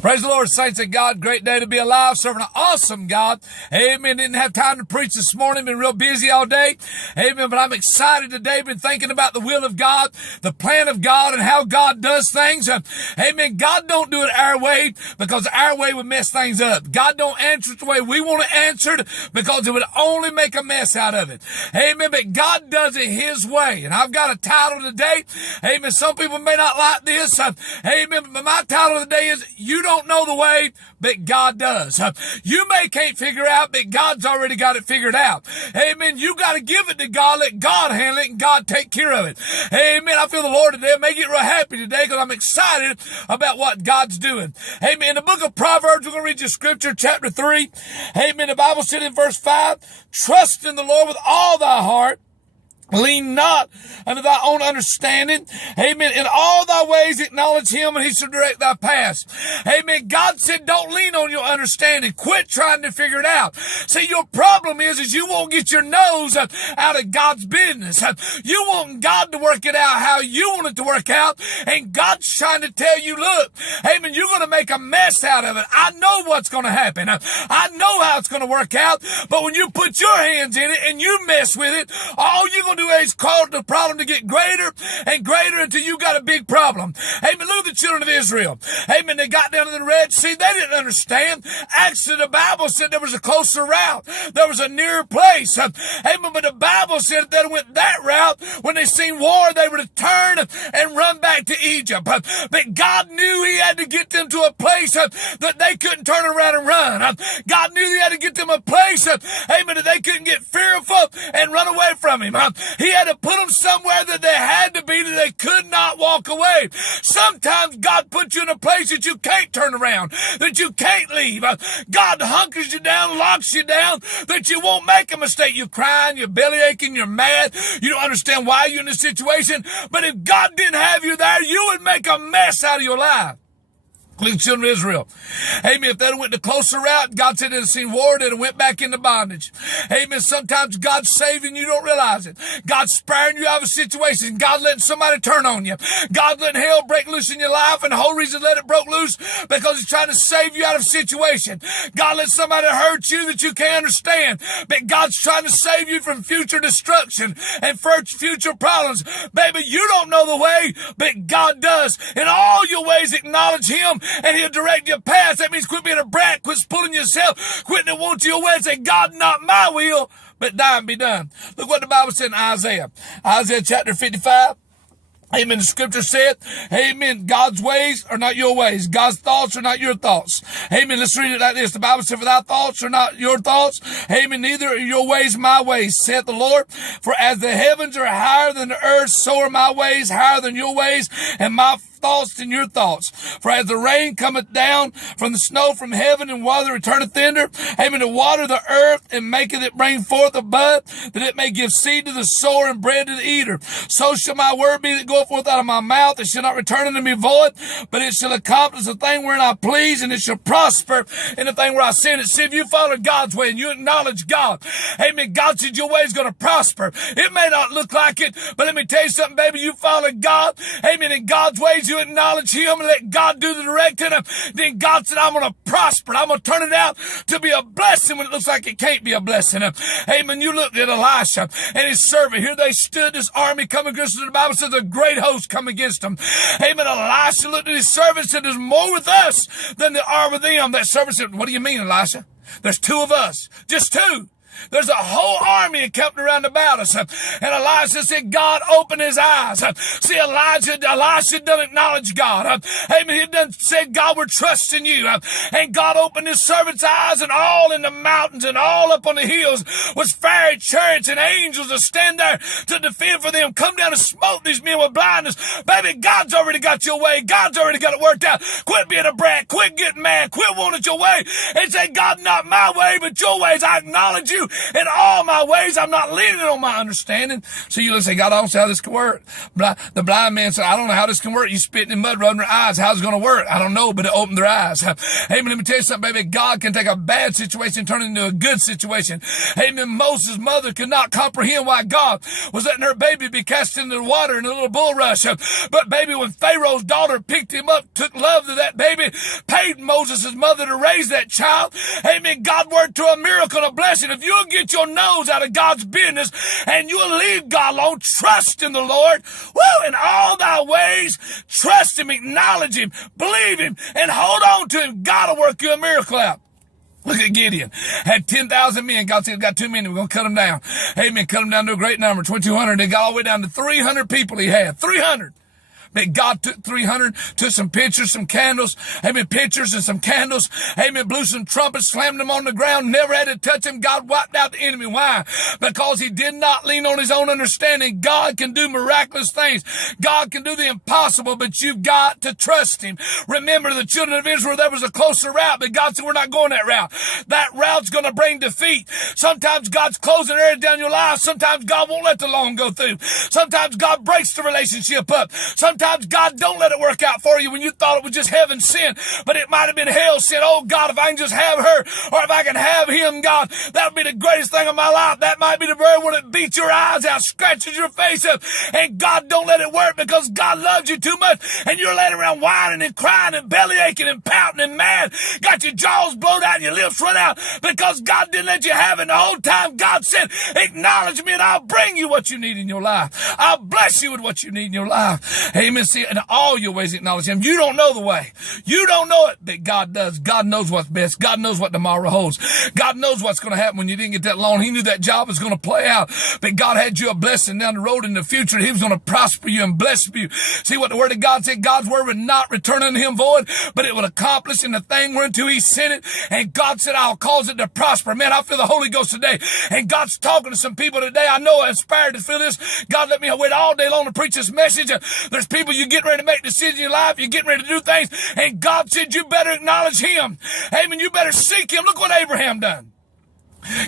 Praise the Lord, saints of God. Great day to be alive, serving an awesome God. Amen. Didn't have time to preach this morning. Been real busy all day. Amen. But I'm excited today. Been thinking about the will of God, the plan of God, and how God does things. Amen. God don't do it our way because our way would mess things up. God don't answer it the way we want it answered because it would only make a mess out of it. Amen. But God does it His way. And I've got a title today. Amen. Some people may not like this. Amen. But my title today is, You Don't Know the Way, but God does. You can't figure out, but God's already got it figured out. Amen. You got to give it to God, let God handle it, and God take care of it. Amen. I feel the Lord today. I may get real happy today because I'm excited about what God's doing. Amen. In the book of Proverbs, we're going to read you scripture, chapter 3. Amen. The Bible said in verse 5, Trust in the Lord with all thy heart. Lean not unto thy own understanding. Amen. In all thy ways acknowledge Him, and He shall direct thy paths. Amen. God said, don't lean on your understanding. Quit trying to figure it out. See, your problem is you won't get your nose out of God's business. You want God to work it out how you want it to work out, and God's trying to tell you, look, amen, you're going to make a mess out of it. I know what's going to happen. I know how it's going to work out, but when you put your hands in it and you mess with it, all you're going to do is cause the problem to get greater and greater until you got a big problem. Amen. Look at the children of Israel. Amen. They got down to the Red Sea. They didn't understand. Actually, the Bible said there was a closer route. There was a nearer place. Amen. But the Bible said if they went that route, when they seen war, they would have turned and run back to Egypt. But God knew He had to get them to a place that they couldn't turn around and run. God knew He had to get them a place, amen, that they couldn't get fearful and run away from Him. He had to put them somewhere that they had to be, that they could not walk away. Sometimes God puts you in a place that you can't turn around, that you can't leave. God hunkers you down, locks you down, that you won't make a mistake. You're crying, you're belly aching, you're mad. You don't understand why you're in this situation. But if God didn't have you there, you would make a mess out of your life. Look at the children of Israel. Amen. If they'd went the closer route, God said they'd have seen war, they'd have went back into bondage. Amen. Sometimes God's saving you, don't realize it. God's sparing you out of a situation. God letting somebody turn on you. God letting hell break loose in your life, and the whole reason let it broke loose because He's trying to save you out of a situation. God let somebody hurt you that you can't understand, but God's trying to save you from future destruction and future problems. Baby, you don't know the way, but God does. In all your ways acknowledge Him, and He'll direct your path. That means quit being a brat, quit pulling yourself, quit to want your way and say, God, not my will, but thine be done. Look what the Bible said in Isaiah. Isaiah chapter 55. Amen. The scripture said, amen, God's ways are not your ways. God's thoughts are not your thoughts. Amen. Let's read it like this. The Bible said, for thy thoughts are not your thoughts. Amen. Neither are your ways my ways, saith the Lord. For as the heavens are higher than the earth, so are my ways higher than your ways, and my thoughts than your thoughts. For as the rain cometh down from the snow from heaven, and water returneth thither, amen, to water the earth, and maketh it bring forth a bud, that it may give seed to the sower and bread to the eater. So shall my word be that goeth forth out of my mouth. It shall not return unto me void, but it shall accomplish the thing wherein I please, and it shall prosper in the thing where I send it. See, if you follow God's way and you acknowledge God, amen, God said your way is going to prosper. It may not look like it, but let me tell you something, baby, you follow God, amen, in God's ways, you acknowledge Him and let God do the directing, then God said, I'm going to prosper. I'm going to turn it out to be a blessing when it looks like it can't be a blessing. Amen. You looked at Elisha and his servant. Here they stood, this army coming against them. The Bible says a great host come against them. Amen. Elisha looked at his servant and said, there's more with us than there are with them. That servant said, what do you mean, Elisha? There's two of us. Just two. There's a whole army encamped around about us. And Elisha said, God, open his eyes. See, Elisha doesn't acknowledge God. Amen. He done said, God, we're trusting you. And God opened his servant's eyes, and all in the mountains and all up on the hills was fiery chariots and angels to stand there to defend for them. Come down and smote these men with blindness. Baby, God's already got your way. God's already got it worked out. Quit being a brat. Quit getting mad. Quit wanting your way. And say, God, not my way, but your ways. I acknowledge you. you in all my ways. I'm not leaning on my understanding. So you say, God, I don't see how this can work. The blind man said, I don't know how this can work. You spitting in mud, rubbing their eyes. How's it going to work? I don't know, but it opened their eyes. Amen. Let me tell you something, baby. God can take a bad situation and turn it into a good situation. Amen. Moses' mother could not comprehend why God was letting her baby be cast into the water in a little bulrush. But baby, when Pharaoh's daughter picked him up, took love to that baby, paid Moses' mother to raise that child. Amen. God worked to a miracle, a blessing. If you'll get your nose out of God's business and you'll leave God alone, trust in the Lord, in all thy ways, trust him, acknowledge him, believe him, and hold on to him. God will work you a miracle out. Look at Gideon. Had 10,000 men. God said, got too many. We're going to cut them down. Amen. Cut them down to a great number, 2,200. They got all the way down to 300 people he had. 300. But God took 300, took some pitchers, some candles, amen, pitchers and some candles, amen, blew some trumpets, slammed them on the ground, never had to touch him. God wiped out the enemy. Why? Because he did not lean on his own understanding. God can do miraculous things. God can do the impossible, but you've got to trust him. Remember, the children of Israel, there was a closer route, but God said, we're not going that route. That route's going to bring defeat. Sometimes God's closing areas down your life. Sometimes God won't let the loan go through. Sometimes God breaks the relationship up. Sometimes God don't let it work out for you when you thought it was just heaven sent, but it might have been hell sent. Oh God, if I can just have her, or if I can have him, God, that would be the greatest thing of my life. That might be the very one that beats your eyes out, scratches your face up, and God don't let it work because God loves you too much, and you're laying around whining and crying and belly aching and pouting and mad, got your jaws blown out and your lips run out because God didn't let you have it. The whole time God said, acknowledge me and I'll bring you what you need in your life. I'll bless you with what you need in your life. Amen. See, in all your ways acknowledge him. You don't know the way. You don't know it, but God does. God knows what's best. God knows what tomorrow holds. God knows what's going to happen when you didn't get that loan. He knew that job was going to play out, but God had you a blessing down the road in the future. He was going to prosper you and bless you. See what the word of God said? God's word would not return unto him void, but it would accomplish in the thing whereunto he sent it. And God said, I'll cause it to prosper. Man, I feel the Holy Ghost today. And God's talking to some people today. I know I'm inspired to feel this. God, let me wait all day long to preach this message. There's people you get ready to make decisions in your life. You're getting ready to do things. And God said, you better acknowledge him. Amen. You better seek him. Look what Abraham done.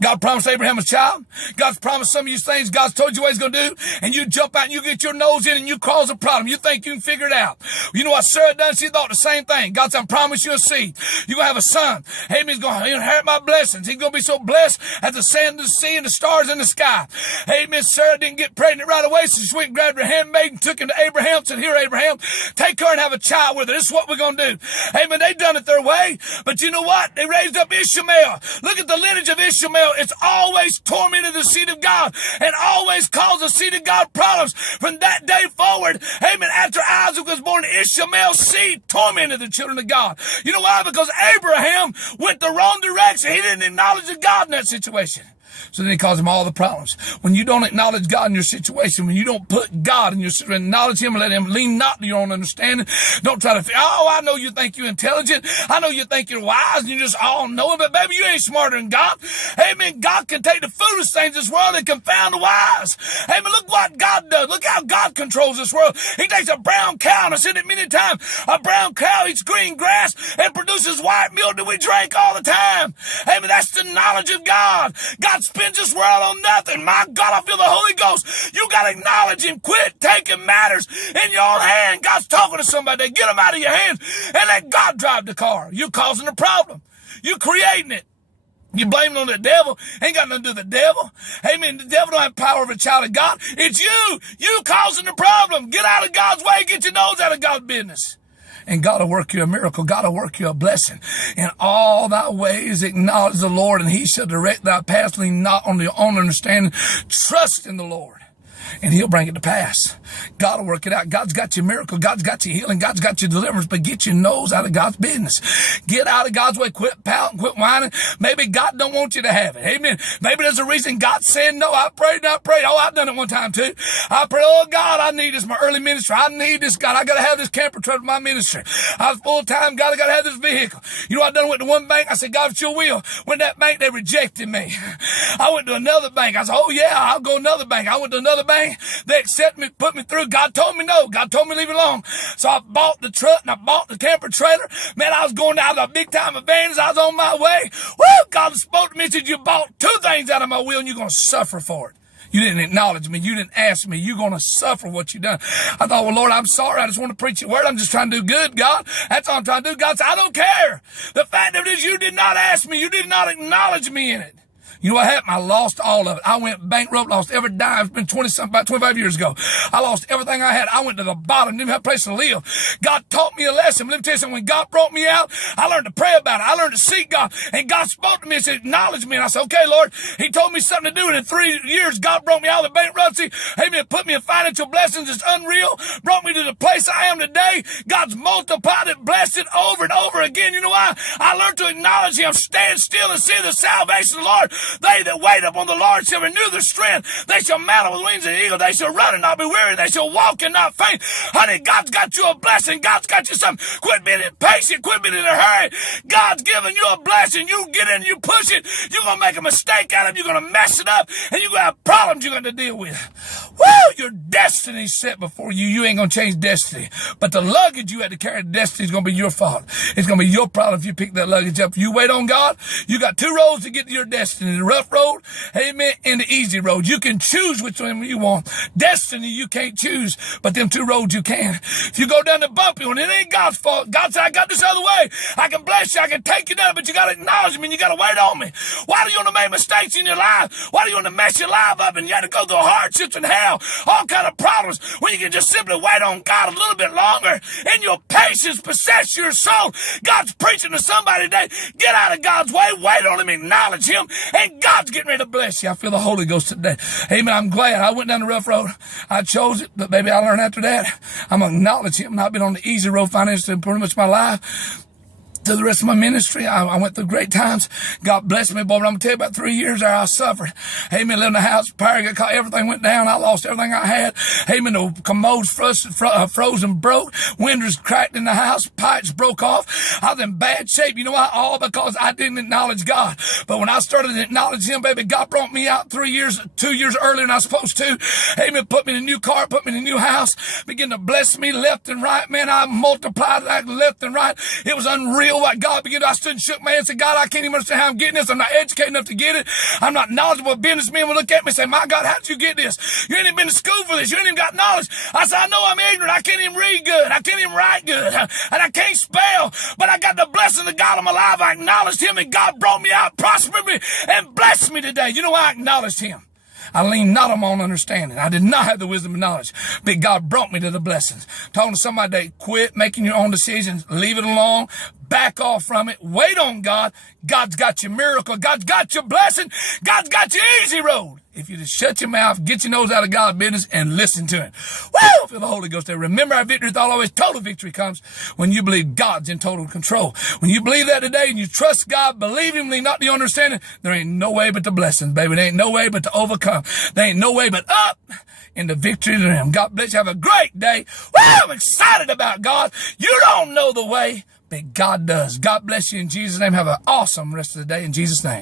God promised Abraham a child. God's promised some of these things. God's told you what he's going to do. And you jump out and you get your nose in and you cause a problem. You think you can figure it out. You know what Sarah done? She thought the same thing. God said, I promise you a seed. You're going to have a son. Amen. He's going to inherit my blessings. He's going to be so blessed as the sand of the sea and the stars in the sky. Amen. Sarah didn't get pregnant right away. So she went and grabbed her handmaid and took him to Abraham. Said, here, Abraham, take her and have a child with her. This is what we're going to do. Amen. They done it their way. But you know what? They raised up Ishmael. Look at the lineage of Ishmael. It's always tormented the seed of God and always caused the seed of God problems. From that day forward, amen, after Isaac was born, Ishmael's seed tormented the children of God. You know why? Because Abraham went the wrong direction. He didn't acknowledge the God in that situation. So then he caused him all the problems. When you don't acknowledge God in your situation, when you don't put God in your situation, acknowledge him and let him lean not to your own understanding. Don't try to, I know you think you're intelligent. I know you think you're wise and you just all knowing, but baby, you ain't smarter than God. Amen. God can take the foolish things of this world and confound the wise. Amen. Look what God does. Look how God controls this world. He takes a brown cow, and I've said it many times, a brown cow eats green grass and produces white milk that we drink all the time. Amen. That's the knowledge of God. God spends this world on nothing. My God, I feel the Holy Ghost. You got to acknowledge him. Quit taking matters in your own hand. God's talking to somebody. Get them out of your hands and let God drive the car. You're causing a problem. You're creating it. You blame it on the devil. Ain't got nothing to do with the devil. Amen. The devil don't have power of a child of God. It's you. You causing the problem. Get out of God's way. Get your nose out of God's business. And God will work you a miracle. God will work you a blessing. In all thy ways acknowledge the Lord, and he shall direct thy path. Lean not on your own understanding. Trust in the Lord, and he'll bring it to pass. God will work it out. God's got your miracle. God's got your healing. God's got your deliverance, but get your nose out of God's business. Get out of God's way. Quit pouting. Quit whining. Maybe God don't want you to have it. Amen. Maybe there's a reason God said no. I prayed and I prayed. Oh, I've done it one time too. I prayed, oh God, I need this. My early ministry. I need this. God, I got to have this camper truck for my ministry. I was full time. God, I got to have this vehicle. You know what I done? Went to one bank. I said, God, if your will. Went to that bank, they rejected me. I went to another bank. I said, oh yeah, I'll go to another bank. I went to another bank. everything. They accepted me, put me through. God told me no. God told me leave it alone. So I bought the truck and I bought the camper trailer. Man, I was going down to a big time advantage. I was on my way. Woo! God spoke to me and said, you bought two things out of my will and you're going to suffer for it. You didn't acknowledge me. You didn't ask me. You're going to suffer what you done. I thought, well, Lord, I'm sorry. I just want to preach your word. I'm just trying to do good, God. That's all I'm trying to do. God said, I don't care. The fact of it is you did not ask me. You did not acknowledge me in it. You know what happened? I lost all of it. I went bankrupt, lost every dime. It's been about 25 years ago. I lost everything I had. I went to the bottom, didn't have a place to live. God taught me a lesson. Let me tell you something. When God brought me out, I learned to pray about it. I learned to seek God. And God spoke to me and said, acknowledge me. And I said, okay, Lord. He told me something to do. And in 3 years, God brought me out of the bankruptcy. Amen. Put me in financial blessings. It's unreal. Brought me to the place I am today. God's multiplied it, blessed it over and over again. You know why? I learned to acknowledge Him. Stand still and see the salvation of the Lord. They that wait upon the Lord shall renew their strength. They shall mount with wings of the eagle. They shall run and not be weary. They shall walk and not faint. Honey, God's got you a blessing. God's got you something. Quit being impatient. Quit being in a hurry. God's giving you a blessing. You get in, you push it. You're going to make a mistake out of it. You're going to mess it up. And you're going to have problems you're going to deal with. Woo! Your destiny's set before you. You ain't going to change destiny. But the luggage you had to carry to destiny is going to be your fault. It's going to be your problem if you pick that luggage up. If you wait on God, you got two roads to get to your destiny. The rough road, amen, and the easy road. You can choose which one you want. Destiny you can't choose, but them two roads you can. If you go down the bumpy one, it ain't God's fault. God said, I got this other way. I can bless you. I can take you down, but you got to acknowledge me and you got to wait on me. Why do you want to make mistakes in your life? Why do you want to mess your life up and you have to go through hardships and hell, all kind of problems when you can just simply wait on God a little bit longer and your patience possess your soul? God's preaching to somebody today. Get out of God's way. Wait on Him. Acknowledge Him. And God's getting ready to bless you. I feel the Holy Ghost today. Amen. I'm glad I went down the rough road. I chose it, but baby, I learned after that. I'm going to acknowledge Him. I've been on the easy road financially pretty much my life. To the rest of my ministry, I went through great times. God blessed me, boy. But I'm going to tell you, about 3 years there, I suffered. Amen. Lived in the house, power got caught, everything went down. I lost everything I had. Amen. The commodes frozen, broke. Windows cracked in the house. Pipes broke off. I was in bad shape. You know why? All because I didn't acknowledge God. But when I started to acknowledge Him, baby, God brought me out 2 years earlier than I was supposed to. Amen. Put me in a new car, put me in a new house. Began to bless me left and right. Man, I multiplied like left and right. It was unreal. What God began to, I stood and shook my head and said, God, I can't even understand how I'm getting this. I'm not educated enough to get it. I'm not knowledgeable. Businessmen will look at me and say, my God, how did you get this? You ain't even been to school for this. You ain't even got knowledge. I said, I know I'm ignorant. I can't even read good. I can't even write good. And I can't spell. But I got the blessing of God in my life. I acknowledged Him and God brought me out, prospered me, and blessed me today. You know why I acknowledged Him? I leaned not on my own understanding. I did not have the wisdom and knowledge, but God brought me to the blessings. Talking to somebody today, quit making your own decisions. Leave it alone. Back off from it. Wait on God. God's got your miracle. God's got your blessing. God's got your easy road. If you just shut your mouth, get your nose out of God's business, and listen to Him. Woo! Feel the Holy Ghost there. Remember, our victory is always total victory comes when you believe God's in total control. When you believe that today and you trust God, believe Him, lean not to your understanding, there ain't no way but the blessings, baby. There ain't no way but to overcome. There ain't no way but up in the victory to Him. God bless you. Have a great day. Woo! I'm excited about God. You don't know the way, but God does. God bless you in Jesus' name. Have an awesome rest of the day in Jesus' name.